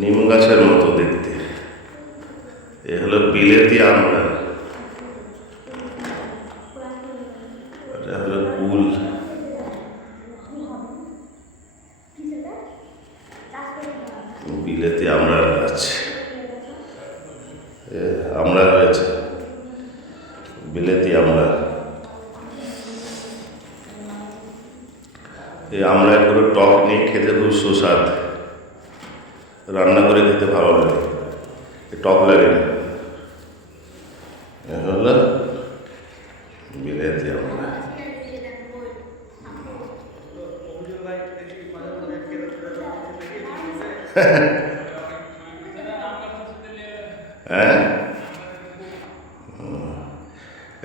নিম গাছের মতো দেখতে। এ হলো বিলেতি আমড়া, এটা হলো কুল। বিলেতি আমড়ার গাছ, আমড়া হয়েছে বিলেতি আমড়া। এই আমড়াগুলো টক নেই, খেতে খুব সুস্বাদ, রান্না করে খেতে ভালো লাগে, টক লাগে না। হলো বিলেতি আমড়া। হ্যাঁ,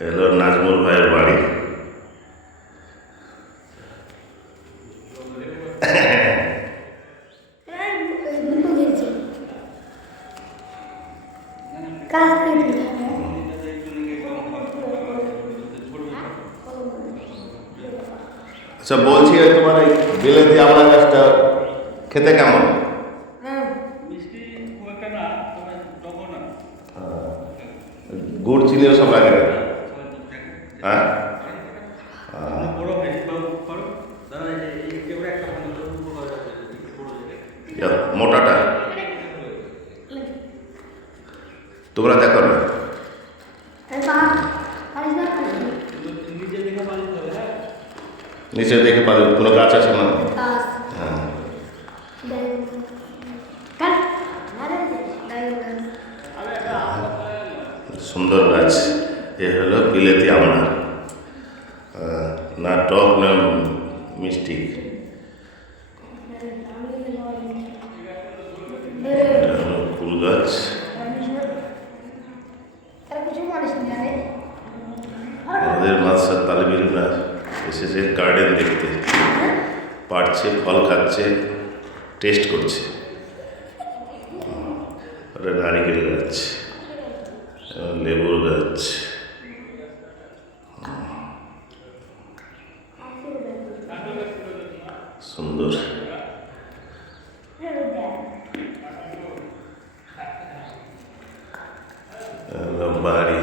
এলো নাজমুল ভাইয়ের বাড়ি। আচ্ছা, বলছি তোমার এই বিলেতি আমড়া গাছটা খেতে কেমন? গুড় চিনি সব লাগে না? হ্যাঁ, মোটাটা তোমরা দেখো না? নিচে দেখে পাবে কোনো গাছ আছে না? হ্যাঁ, সুন্দর গাছ। এ হলো বিলেতি আমড়া, না টক না মিষ্টি। ফুল গাছ। আমাদের মাদ্রাসার তালিব ইলমরা এসেছে গার্ডেন দেখতে, পাড়ছে, ফল খাচ্ছে, টেস্ট করছে। ওটা নারিকেল গাছ, লেবুর গাছ, সুন্দর। বাড়ি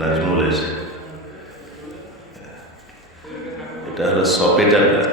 নাজমুলের, এটা হলো সপেটার গাছ।